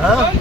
huh?